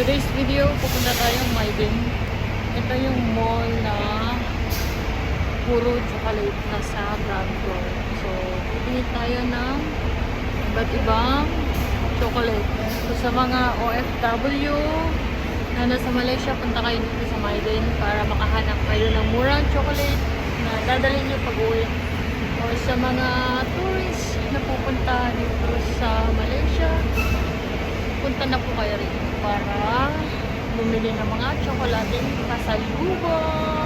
today's video, pupunta tayong Maybin. Ito yung mall na puro chocolate na sa ground floor. So, pipili tayo ng iba't ibang chocolate. So, sa mga OFW na nasa Malaysia, punta kayo dito sa Maybin para makahanap kayo ng murang chocolate na dadalhin nyo pag-uwi. Or sa mga tourists na pupunta dito sa Malaysia, punta na po kayo rin para bumili ng mga tsokolating pasalubong.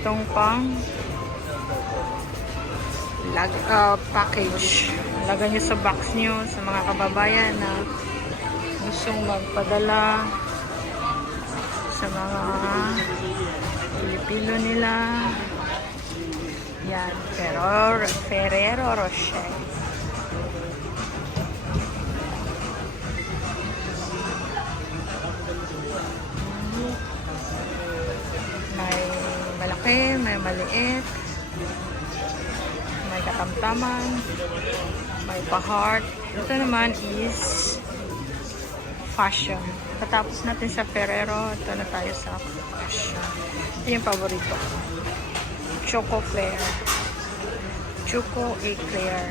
Itong pang lag, uh, package. Lagay nyo sa box nyo sa mga kababayan na gustong magpadala sa mga Pilipino nila. Yan, Ferrero, Ferrero Rocher. Malaki, may maliit, may katamtaman, may pa-heart. Ito naman is fashion. Katapos natin sa Ferrero, ito na tayo sa fashion. Ito yung paborito. ko. Choco Flair. Choco Eclair.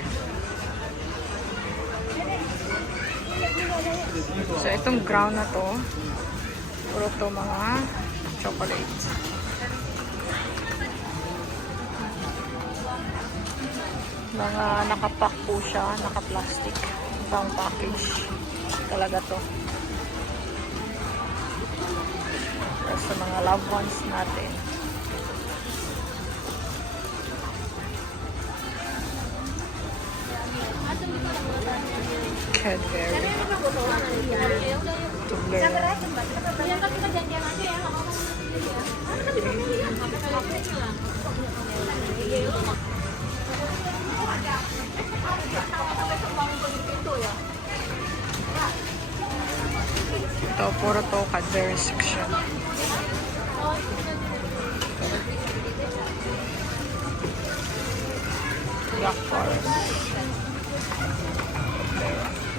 So, itong ground na to, puro to mga chocolates. Mga nakapack po siya, naka-plastic. Ibang package. Talaga to. Para sa mga loved ones natin. Cadbury. Tubler. Ito, puro to Cadbury section. Black Forest.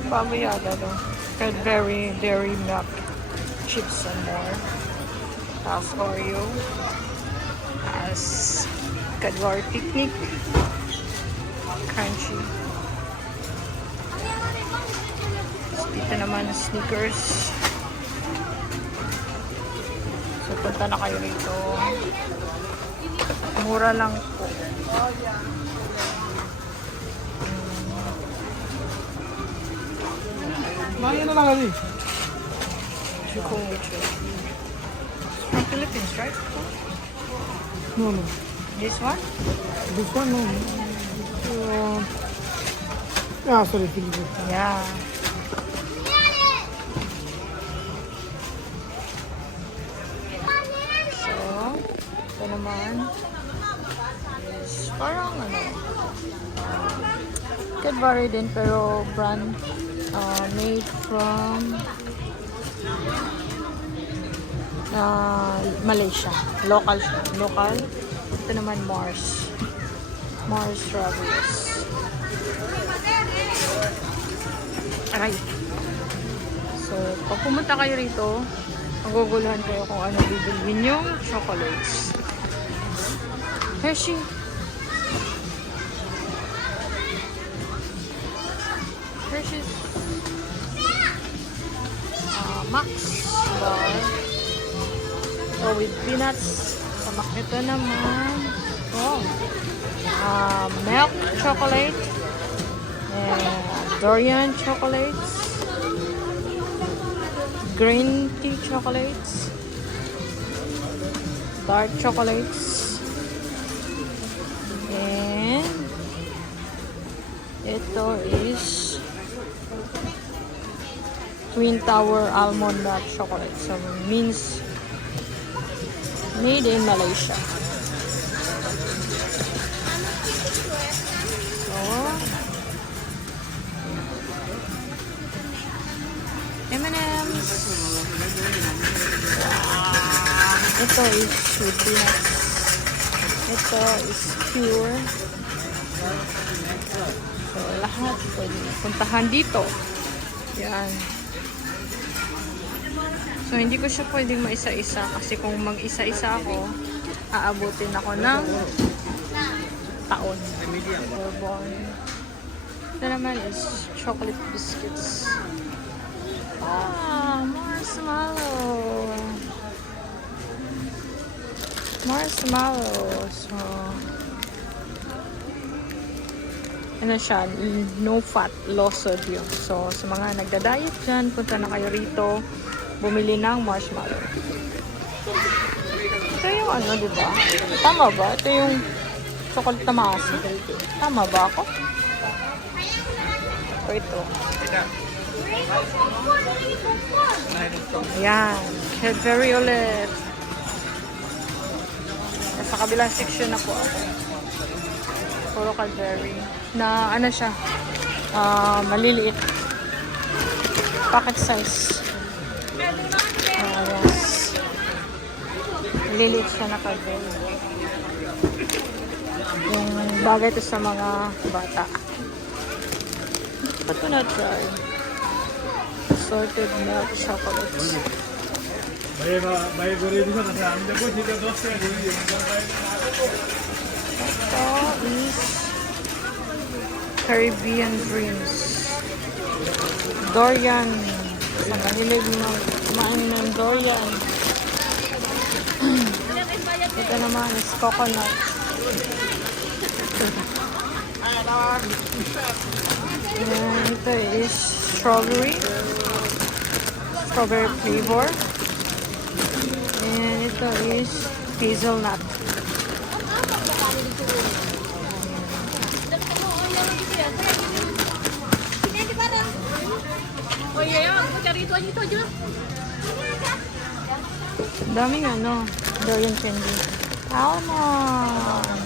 Bago yata to. Cadbury Dairy Milk Chips and more. Tapos Oreo. Tapos Cadbury Picnic. Crunchy. Tapos dito naman sneakers. So punta na kayo rito. Mura lang po. Maya na lang ali. Chukumucho. From Philippines, right? No, no. This one? This one, no. Uh, ah, sorry, Philippines. Yeah. So, ito naman is parang ano, um, Cadbury din pero brand uh, made from uh, Malaysia. Local. Local. Ito naman Mars. Mars strawberries. Aray. So, pag pumunta kayo rito, maguguluhan kayo kung ano bibilhin yung chocolates. Hershey. Hershey's. Uh, Max bar. So, with peanuts. Sa ito naman. Uh, milk chocolate. And Dorian chocolates. Green tea chocolates. Dark chocolates. And ito is Twin Tower Almond Milk Chocolate. So, means made in Malaysia. Ito is peanuts. Ito is pure. So, lahat pwede puntahan dito. Yan. So, hindi ko siya pwedeng maisa-isa kasi kung mag-isa-isa ako, aabutin ako ng taon. Bourbon. Ito naman is chocolate biscuits. Ah, marshmallow. Marshmallow. So, ano siya, no fat, low sodium. So, sa mga nagda-diet dyan, punta na kayo rito, bumili ng marshmallow. Ito yung ano, di ba? Tama ba? Ito yung chocolate na. Tama ba ako? O ito. Ayan. Cadbury ulit. Sa kabilang section na po ako. Puro Cadbury. Na ano siya, ah maliliit. Packet size. Ah, yes. Maliliit siya na Cadbury. Yung bagay to sa mga bata. Hindi ko na-try. Assorted milk chocolates. Ito is Caribbean Dreams. Dorian. Sa mahilig mo kumain ng dorian. Ito naman is coconut. And ito is strawberry. Strawberry flavor. And ito is hazelnut. Daming ano, durian candy. Almond!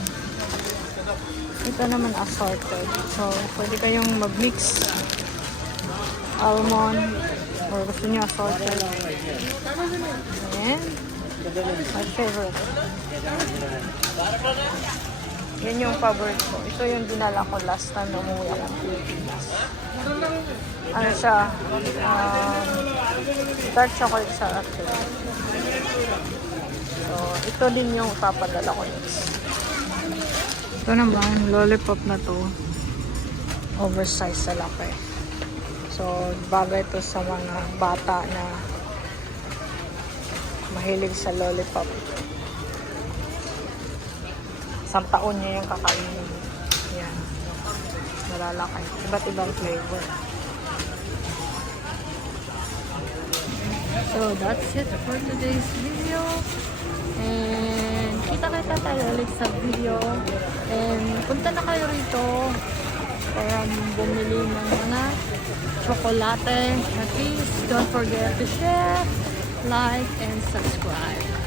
Ito naman assorted. So, pwede kayong mag-mix almond or gusto niyo assorted. And my favorite. Yan yung favorite ko. Ito yung dinala ko last time na umuwi ako ng Pilipinas. Ano siya? Um, dark chocolate siya actually. So, ito din yung papadala ko next. Ito naman, lollipop na to. Oversize sa laki. So, bagay to sa mga bata na mahilig sa lollipop. Isang taon niya yung kakainin. Yan. Malalaki. Iba't ibang flavor. So, that's it for today's video. And kita-kita tayo ulit sa video. And punta na kayo rito para bumili ng mga tsokolate. At least, don't forget to share, like, and subscribe.